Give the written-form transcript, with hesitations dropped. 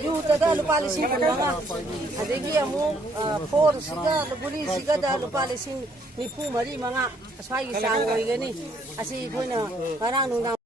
Yuta lupa lising mga adegi amu for siga guli siga da lupa lising nipu mari mga aswai sang gani asi koina parang nung